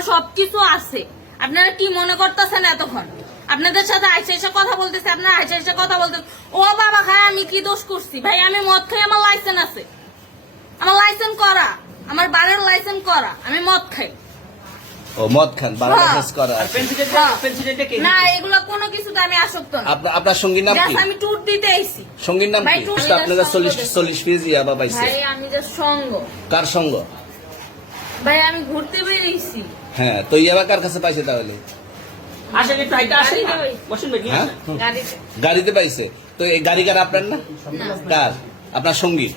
আমার সবকিছু আছে। আপনারা কি মনে করতেছেন এতক্ষণ? আপনাদের সাথে আইসা এসে কথা বলতেছে, আপনারা আইসা এসে কথা বলতেছে। ও বাবা খায়, আমি কি দোষ করছি? ভাই আমি মদ খাই, আমার লাইসেন্স আছে, আমার লাইসেন্স করা, আমার বারের লাইসেন্স করা, আমি মদ খাই। ও মদ খান, বারো লাইসেন্স করা আছে। না এগুলো কোনো কিছুতে আমি আসক্ত না। আপনার সঙ্গীর নাম কি? Just আমি ট্যুর দিতে আইছি। সঙ্গীর নাম ভাই, কি? ট্যুর আপনারা দিতে 40 পিস ইয়াবা পাইছে। ভাই আমি যে সঙ্গ, কার সঙ্গ? ভাই আমি ঘুরতে বেরিয়েছি। হ্যাঁ, তো ইয়াবা কার কাছে পাইছে তাহলে? হ্যাঁ? গাড়িতে। গাড়িতে পাইছে। তো এই গাড়ি কার, আপনার না? কার? আপনার সঙ্গী?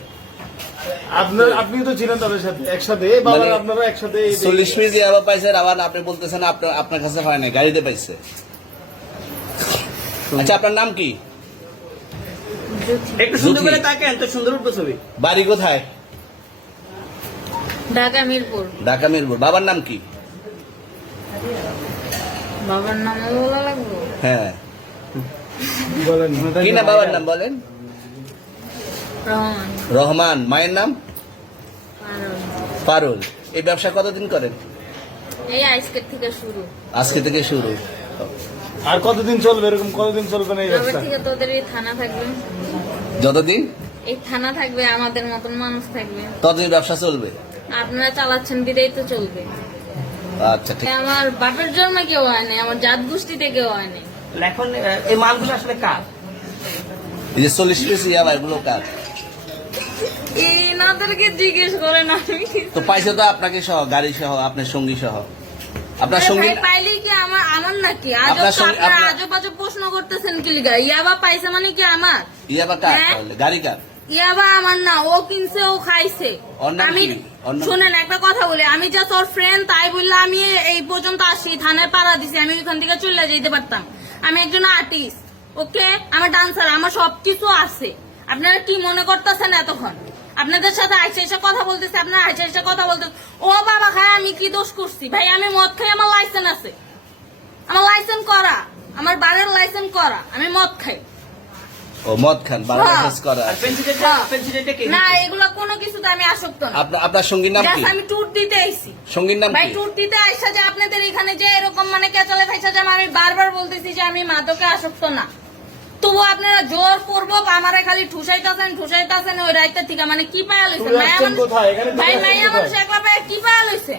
আপনি তো ছিলেন তাদের সাথে একসাথে, মানে আপনারা একসাথে 40 পিস ইয়াবা পাইছে, আবার আপনি বলতেছেন আপনার কাছে হয় না, গাড়িতে পাইছে। আচ্ছা, আপনার নাম কি? একটু সুন্দর করে তাকান তো, সুন্দর উঠবে ছবি। বাড়ি কোথায়? ঢাকা মিরপুর। ঢাকা মিরপুর। বাবার নাম কি? বাবার নাম বলা লাগবে? হ্যাঁ, বলেন কি না বাবার নাম বলেন? রহমান। রহমান। মায়ের নাম? পারুল। পারুল। এই ব্যবসা কতদিন করেন? এই আজকের থেকে শুরু। আজকে থেকে শুরু। আর কতদিন চলবে, এরকম কতদিন চলবে না এই তবে ব্যবসা? থেকে তোদের এই থানা থাকবে, যতদিন এই থানা থাকবে, আমাদের মতন মানুষ থাকবে। ততদিন ব্যবসা চলবে। আপনারা চালাচ্ছেন বিদায় তো চলবে। আচ্ছা, ঠিক। আমার বাপের জন্মে কেউ হয় নাই, আমার জাত গোষ্ঠীতে কেউ হয় নাই। এখন এই মালগুলো আসলে কার? এই যে 40 পিস ইয়াবা, এগুলো কার? এনাদেরকে জিজ্ঞেস করেন, আমি তো পাইছে তো আপনাকে সহ, গাড়ি সহ, আপনার সঙ্গী সহ। আপনার সঙ্গী ভাই পাইলেই কি আমার নাকি? আপনার সঙ্গে- আপনারা আপনার- আজব আজব প্রশ্ন করতেছেন কি লিগা? ইয়াবা পাইছে মানে কি আমার? ইয়াবা কার হ্যাঁ? তাহলে? গাড়ি কার? ইয়াবা আমার না, ও কিনছে, ও খাইছে। ওর নাম আমি কি? ওর নাম শুনেন একটা কথা বলি, আমি জাস্ট ওর ফ্রেন্ড, তাই বললে আমি এই পর্যন্ত আসি, থানায় পাড়া দিছি, আমি ওইখান থেকে চলে যেতে পারতাম। আমি একজন আর্টিস্ট, ওকে, আমার ডান্সার, আমার সবকিছু আছে। আপনারা কি মনে করতেছেন এতক্ষণ? আপনাদের সাথে আইসা এসে কথা বলতেছে, আপনারা আইসা এসে কথা বলতেছে। ও বাবা খায়, আমি কি দোষ করছি? ভাই আমি মদ খাই, আমার লাইসেন্স আছে, আমার লাইসেন্স করা, আমার বারের লাইসেন্স করা, আমি মদ খাই। ও মদ খান, বারো লাইসেন্স করা আর আছে। পেন্সিলটা কে? না এগুলো কোনো কিছুতে আমি আসক্ত না। আপনার সঙ্গীর নাম কি? Just আমি ট্যুর দিতে আইছি। সঙ্গীর নাম ভাই কি? ট্যুর দিতে আইসা যে আপনাদের এখানে যে এরকম মানে কেচালে ফাইসা যে আমি বারবার বলতেছি যে আমি মাদকে আসক্ত না, তবু আপনারা জোর করবো আমারে খালি ঠুসাইতাছেন ওই রাইতে থেকে। মানে কি পায়া লইছে? চলে আসছেন কোথায়? এখানে চলে ভাই আসছেন মাইয়া কোথায়? মানুষ একলা পায়া কি পায়া লইছে?